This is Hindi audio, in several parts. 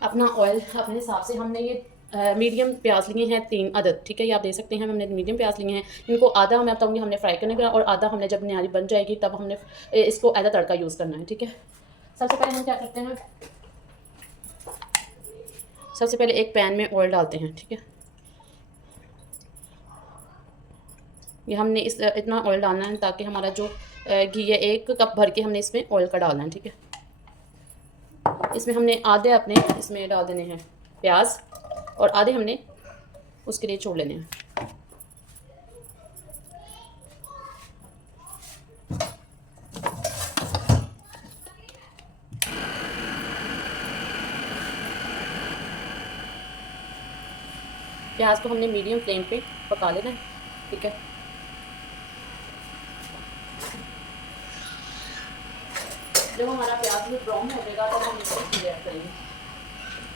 अपना ऑयल अपने हिसाब से हमने ये मीडियम प्याज लिए हैं 3 अदद, ठीक है। ये आप दे सकते हैं, हमने मीडियम प्याज लिए हैं। इनको आधा मैं बताऊँगी हमने फ्राई करने का, और आधा हमने जब निहारी बन जाएगी तब हमने इसको एज अ तड़का यूज़ करना है, ठीक है। सबसे पहले हम क्या करते हैं, सबसे पहले एक पैन में ऑयल डालते हैं, ठीक है। ये हमने इतना ऑयल डालना है ताकि हमारा जो घी है 1 कप भर के हमने इसमें ऑयल का डालना है, ठीक है। इसमें हमने आधे अपने इसमें डाल देने हैं प्याज, और आधे हमने उसके लिए छोड़ लेने हैं। प्याज को हमने मीडियम फ्लेम पे पका लेना है, ठीक है। जब हमारा प्याज में ब्राउन हो जाएगा तब हम इसमें घी ऐड करेंगे।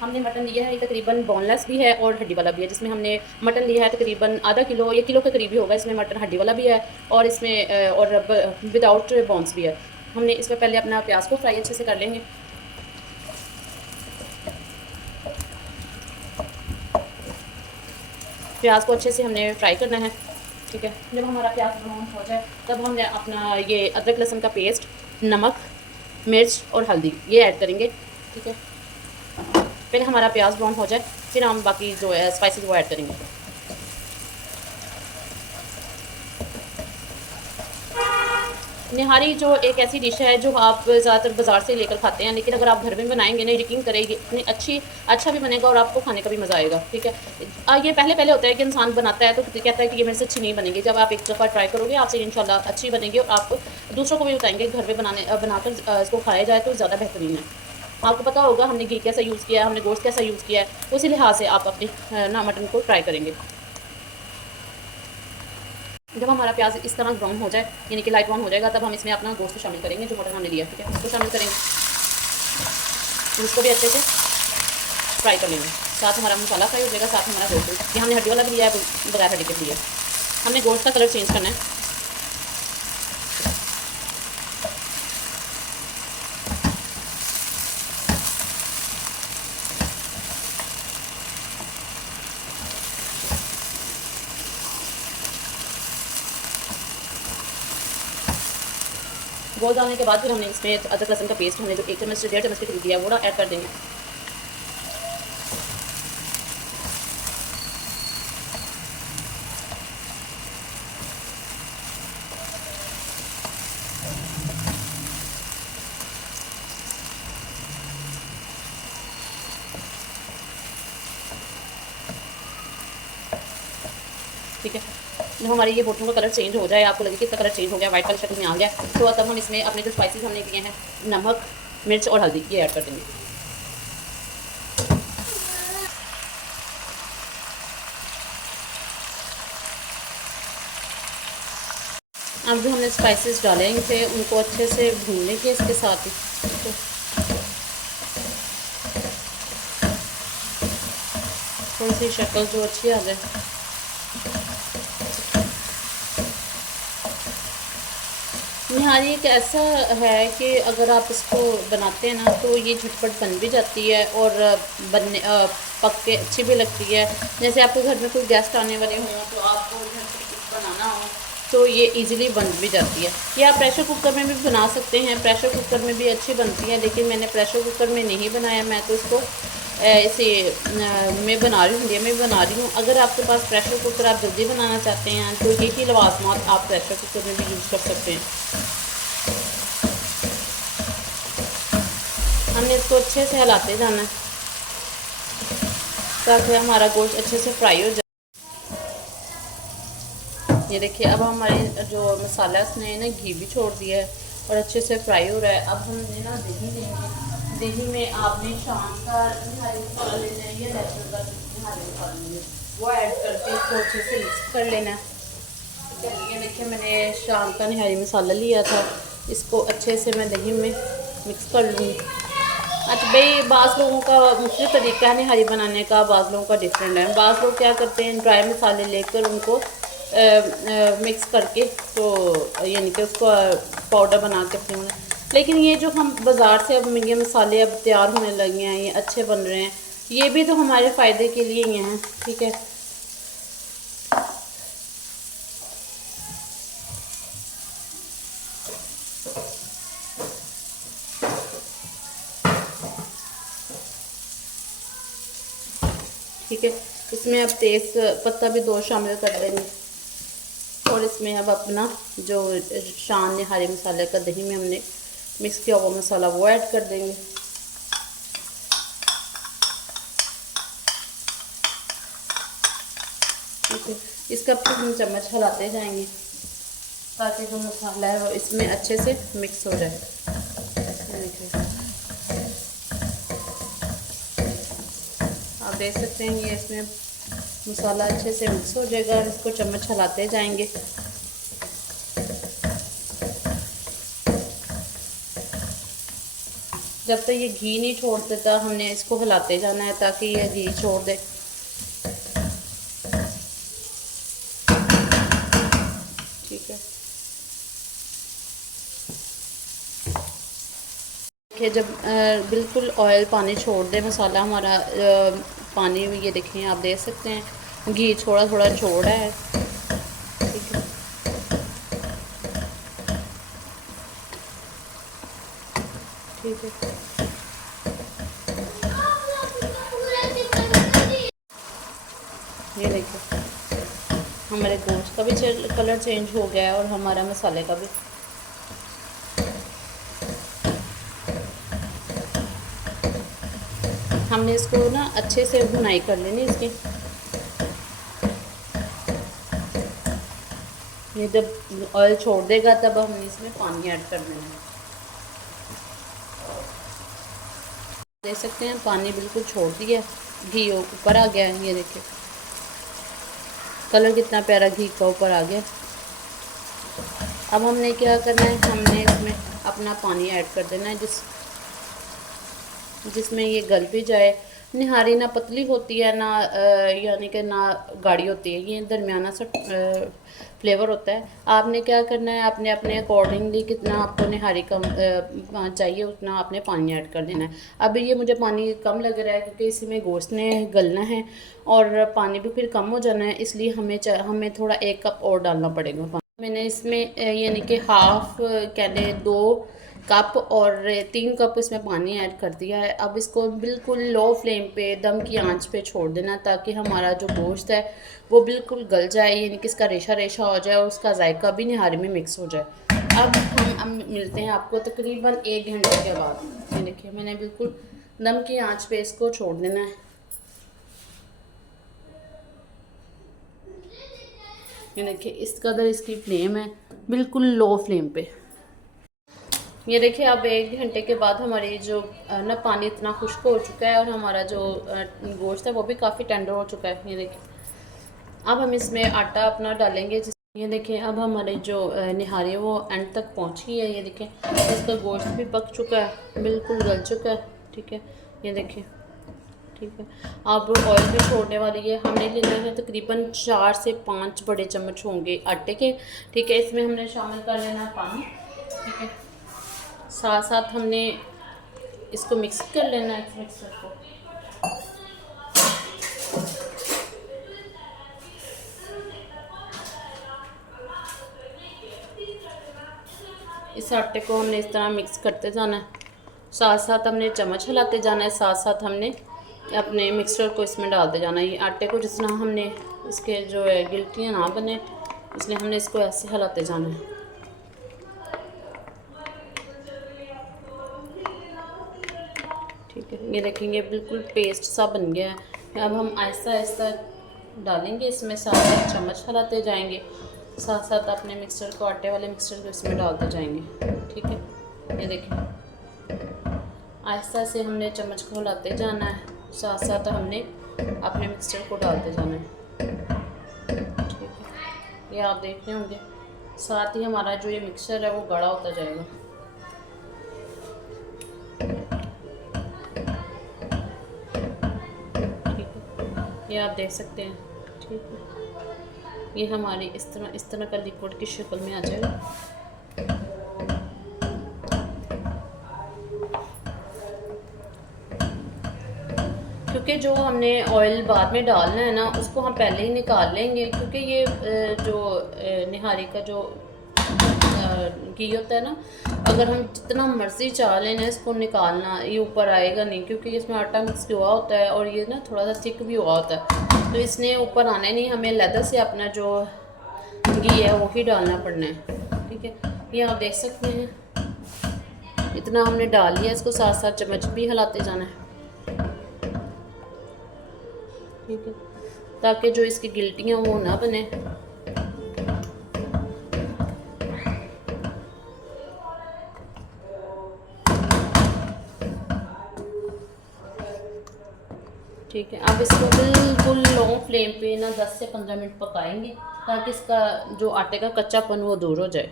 हमने मटन लिया है, ये तकरीबन बोनलेस भी है और हड्डी वाला भी है। जिसमें हमने मटन लिया है तकरीबन आधा किलो या किलो के करीब ही होगा। इसमें मटन हड्डी वाला भी है और इसमें और विदाउट बोन्स भी है। हमने इसमें पहले अपना प्याज को फ्राई अच्छे से कर लेंगे। प्याज को अच्छे से हमने फ्राई करना है, ठीक है। जब हमारा प्याज ब्राउन हो जाए तब हमने अपना ये अदरक लहसुन का पेस्ट, नमक, मिर्च और हल्दी ये ऐड करेंगे, ठीक है। पहले हमारा प्याज ब्राउन हो जाए फिर हम बाकी जो है स्पाइसेस वो ऐड करेंगे। निहारी जो एक ऐसी डिश है जो आप ज़्यादातर बाज़ार से लेकर खाते हैं, लेकिन अगर आप घर में बनाएंगे ना, यकीन करेंगे इतनी अच्छा भी बनेगा और आपको खाने का भी मज़ा आएगा, ठीक है। ये पहले पहले होता है कि इंसान बनाता है तो कहता है कि ये मेरे से अच्छी नहीं बनेगी। जब आप एक दफ़ा ट्राई करोगे आपसे इंशाल्लाह अच्छी बनेगी और आप दूसरों को भी बताएंगे घर में बनाकर इसको खाया जाए तो ज़्यादा बेहतरीन है। आपको पता होगा हमने घी कैसा यूज़ किया है, हमने गोश्त कैसा यूज़ किया है, उसी लिहाज से आप अपने ना मटन को ट्राई करेंगे। जब हमारा प्याज इस तरह ब्राउन हो जाए यानी कि लाइट ब्राउन हो जाएगा तब हम इसमें अपना गोश्त शामिल करेंगे जो मटन हमने लिया, ठीक है। उसको शामिल करेंगे, उसको भी अच्छे से फ्राई कर लेंगे। साथ हमारा मसाला फ्राई हो जाएगा, साथ हमारा गोश्त। ये हमने हड्डी वाला भी लिया है, बगैर हड्डी के भी लिया है। हमने गोश्त का कलर चेंज करना है। गोश्त डालने के बाद फिर हमने इसमें अदरक लहसुन का पेस्ट हमने जो 1 चम्मच से 1.5 चम्मच के करीब दिया वो ऐड कर देंगे। ठीक है, जब हमारे ये बोटियों का कलर चेंज हो जाए, आपको लगे कि इसका कलर चेंज हो गया, वाइट कलर शक्ल में आ गया, तो तब हम इसमें अपने जो स्पाइसेस हमने लिए हैं, नमक, मिर्च और हल्दी ये ऐड कर देंगे। अब जो हमने स्पाइसेस डाले थे उनको अच्छे से भून लेंगे इसके साथ ही, तो थोड़ी सी शक्ल जो अच्छी आ जाए। निहारी एक ऐसा है कि अगर आप इसको बनाते हैं ना तो ये झटपट बन भी जाती है और बनने पक के अच्छी भी लगती है। जैसे आपके घर में कोई गेस्ट आने वाले हों तो आपको झटपट कुछ बनाना हो तो ये इजीली बन भी जाती है। ये आप प्रेशर कुकर में भी बना सकते हैं, प्रेशर कुकर में भी अच्छी बनती है, लेकिन मैंने प्रेशर कुकर में नहीं बनाया। मैं तो इसको इसे मैं बना रही हूँ, इंडिया में बना रही हूँ। अगर आपके पास प्रेशर कुकर आप जल्दी बनाना चाहते हैं तो यही लवाजमात आप प्रेशर कुकर में भी यूज़ कर सकते हैं। हमने इसको अच्छे से हिलाते जाना है ताकि हमारा गोश्त अच्छे से फ्राई हो जाए। ये देखिए अब हमारे जो मसाला है उसने ना घी भी छोड़ दिया है और अच्छे से फ्राई हो रहा है। अब हमने ना दही लेंगे, दही में आपने शाम का निहारी मसाला लेना है या लहसुन का निहारी मसाला लेना है, वो ऐड करके इसको अच्छे से मिक्स कर लेना है, ठीक है। ये देखिए मैंने शाम का निहारी मसाला लिया था, इसको अच्छे से मैं दही में मिक्स कर लूँगी। अच्छा भाई, बाज़ लोगों का मुख्तलिफ तरीका है निहारी बनाने का, बाज़ लोगों का डिफरेंट है। बाज़ लोग क्या करते हैं ड्राई मसाले लेकर उनको मिक्स करके तो यानी कि उसको पाउडर बना के अपने लेकिन ये जो हम बाज़ार से अब ये मसाले अब तैयार होने लगे हैं, ये अच्छे बन रहे हैं, ये भी तो हमारे फ़ायदे के लिए ही हैं। ठीक है, ठीक है। इसमें अब तेज़ पत्ता भी 2 शामिल कर देंगे और इसमें अब अपना जो शान निहारी मसाले का दही में हमने मिक्स किया हुआ मसाला वो ऐड कर देंगे। ठीक है, इसका फिर हम चम्मच हिलाते जाएंगे ताकि जो मसाला है वो इसमें अच्छे से मिक्स हो जाए। देखिए, आप देख सकते हैं ये इसमें मसाला अच्छे से मिक्स हो जाएगा और इसको चम्मच हिलाते जाएंगे। जब तक ये घी नहीं छोड़ देता हमने इसको हिलाते जाना है ताकि ये घी छोड़ दे। ठीक है, देखिए जब बिल्कुल ऑयल पानी छोड़ दे मसाला हमारा, पानी ये देखें आप देख सकते हैं घी थोड़ा थोड़ा छोड़ रहा है। ठीक है, ठीक है, ये देखिए हमारे गोश्त का भी कलर चेंज हो गया है और हमारा मसाले का भी। हमने इसको ना अच्छे से भुनाई कर लेनी इसकी। ये जब ऑयल छोड़ देगा तब हम इसमें पानी ऐड कर देना है। देख सकते हैं पानी बिल्कुल छोड़ दिया, घी ऊपर आ गया है। ये देखिए कलर कितना प्यारा घी का ऊपर आ गया। अब हमने क्या करना है, हमने इसमें अपना पानी ऐड कर देना है जिसमें ये गल भी जाए। निहारी ना पतली होती है ना यानी कि ना गाढ़ी होती है, ये दरमियाना सा फ्लेवर होता है। आपने क्या करना है, आपने अपने अकॉर्डिंगली कितना आपको निहारी कम चाहिए उतना आपने पानी ऐड कर देना है। अब ये मुझे पानी कम लग रहा है क्योंकि इसी में गोश्त ने गलना है और पानी भी फिर कम हो जाना है, इसलिए हमें थोड़ा 1 कप और डालना पड़ेगा पानी। मैंने इसमें यानी कि हाफ कहने 2 कप और 3 कप इसमें पानी ऐड कर दिया है। अब इसको बिल्कुल लो फ्लेम पे दम की आंच पे छोड़ देना ताकि हमारा जो गोश्त है वो बिल्कुल गल जाए, यानी कि इसका रेशा रेशा हो जाए और उसका जायका भी निहारी में मिक्स हो जाए। अब हम मिलते हैं आपको तकरीबन 1 घंटे के बाद। ये देखिए मैंने बिल्कुल दम की आंच पे इसको छोड़ देना है। ये देखिए इस कदर इसकी फ्लेम है, बिल्कुल लो फ्लेम पे। ये देखिए अब 1 घंटे के बाद हमारी जो ना पानी इतना खुश्क हो चुका है और हमारा जो गोश्त है वो भी काफ़ी टेंडर हो चुका है। ये देखिए अब हम इसमें आटा अपना डालेंगे। ये देखिए अब हमारे जो निहारी है वो एंड तक पहुंची है। ये देखिए इसका गोश्त भी पक चुका है, बिल्कुल गल चुका है। ठीक है, ये देखिए ठीक है। अब ऑयल भी छोड़ने वाली है। हमने लेना है तकरीबन 4 से 5 बड़े चम्मच होंगे आटे के। ठीक है, इसमें हमने शामिल कर लेना है पानी। ठीक है, साथ साथ हमने इसको मिक्स कर लेना है इस मिक्सर को। इस आटे को हमने इस तरह मिक्स करते जाना है, साथ साथ हमने चम्मच हिलाते जाना है, साथ साथ हमने अपने मिक्सचर को इसमें डालते जाना है। ये आटे को जितना हमने इसके जो है गिल्टियाँ ना बने इसलिए हमने इसको ऐसे हिलाते जाना है। ठीक है, ये देखेंगे बिल्कुल पेस्ट सा बन गया है। अब हम आहिस्ता आहिस्ता डालेंगे इसमें, साथ चम्मच हिलाते जाएंगे, साथ साथ अपने मिक्सचर को आटे वाले मिक्सचर को इसमें डालते जाएंगे। ठीक है, ये देखिए आहिस्ता से हमने चम्मच को हिलाते जाना है, साथ साथ हमने अपने मिक्सचर को डालते जाना है। ठीक है, ये आप देख रहे होंगे साथ ही हमारा जो ये मिक्सचर है वो गाढ़ा होता जाएगा। ये आप देख सकते हैं। ठीक है, ये हमारी इस तरह का लिक्विड की शक्ल में आ जाएगा। क्योंकि जो हमने ऑयल बाद में डालना है ना, उसको हम पहले ही निकाल लेंगे, क्योंकि ये जो निहारी का जो घी होता है ना, अगर हम जितना मर्ज़ी चाह लें ना इसको निकालना, ये ऊपर आएगा नहीं, क्योंकि इसमें आटा मिक्स हुआ होता है और ये ना थोड़ा सा थिक भी हुआ होता है, तो इसने ऊपर आना नहीं। हमें लैदर से अपना जो घी है वही डालना पड़ना है। ठीक है, ये आप देख सकते हैं इतना हमने डाल लिया, इसको साथ साथ चम्मच भी हिलाते जाना है। ठीक है, ताकि जो इसकी गिल्टियाँ वो ना बने। ठीक है, अब इसको बिल्कुल लो फ्लेम पे ना 10 से 15 मिनट पकाएंगे, ताकि इसका जो आटे का कच्चापन वो दूर हो जाए।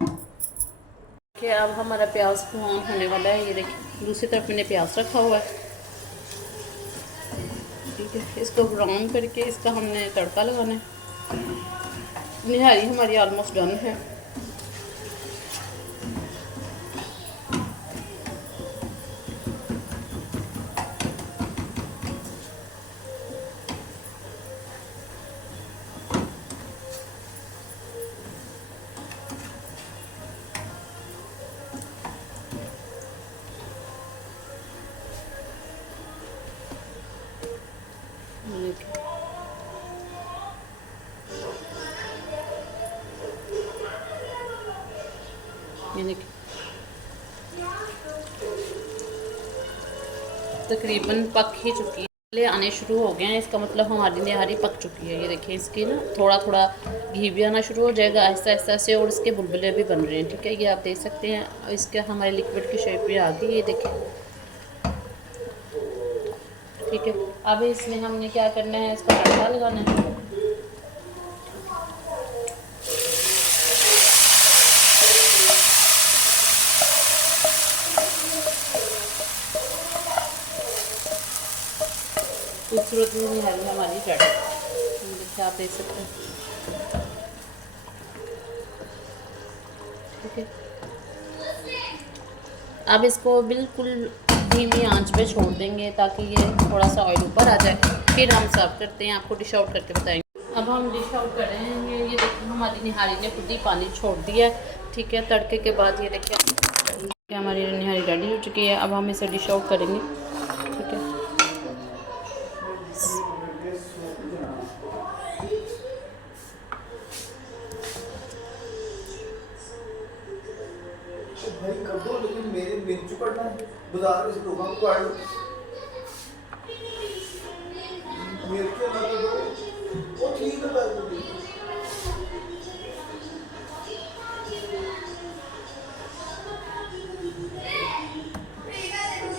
देखिए अब हमारा प्याज ब्राउन होने वाला है। ये देखिए दूसरी तरफ मैंने प्याज रखा हुआ है। ठीक है, इसको ब्राउन करके इसका हमने तड़का लगाना है। निहारी हमारी ऑलमोस्ट डन है। ये देखिए तकरीबन पक ही चुकी है, ले आने शुरू हो गए हैं, इसका मतलब हमारी निहारी पक चुकी है। ये देखिए इसकी ना थोड़ा थोड़ा घी भी आना शुरू हो जाएगा आहिस्ता आहिस्ता से, और इसके बुलबुले भी बन रहे हैं। ठीक है, ये आप देख सकते हैं इसके हमारे लिक्विड की शेप भी आ गई। ये देखिए ठीक है, अब इसमें हमने क्या करना है, इसका तड़का लगाना है। खूबसूरत निहारी हमारी रेडी। देखिए आप देख सकते हैं। ठीक है, अब इसको बिल्कुल धीमी आंच पे छोड़ देंगे ताकि ये थोड़ा सा ऑयल ऊपर आ जाए, फिर हम सर्व करते हैं, आपको डिश आउट करके बताएंगे। अब हम डिश आउट कर रहे हैं। ये देखिए हमारी निहारी ने खुद ही पानी छोड़ दिया है। ठीक है, तड़के के बाद ये देखिए हमारी निहारी रेडी हो चुकी है। अब हम इसे डिश आउट करेंगे। ठीक है, भाई कर दो, लेकिन मेरे चुपड़ना है बाजार से लोगों को आए मेरे के ना दो वो ठीक है कर दो।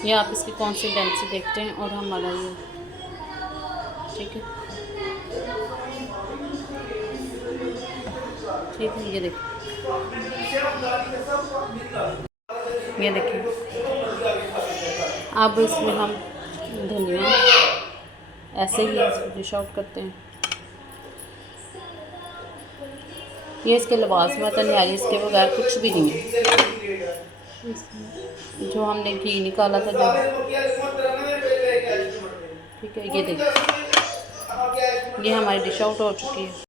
ये आप इसकी कंसिस्टेंसी देखते हैं और हमारा ये ठीक है। ठीक है, ये देखिए अब इसमें हम धनिया ऐसे ही डिश आउट करते हैं। ये इसके लिबास में निहारी इसके बगैर कुछ भी नहीं है। जो हमने घी निकाला था जो, ठीक है, ये देखिए ये हमारी डिश आउट हो चुकी है।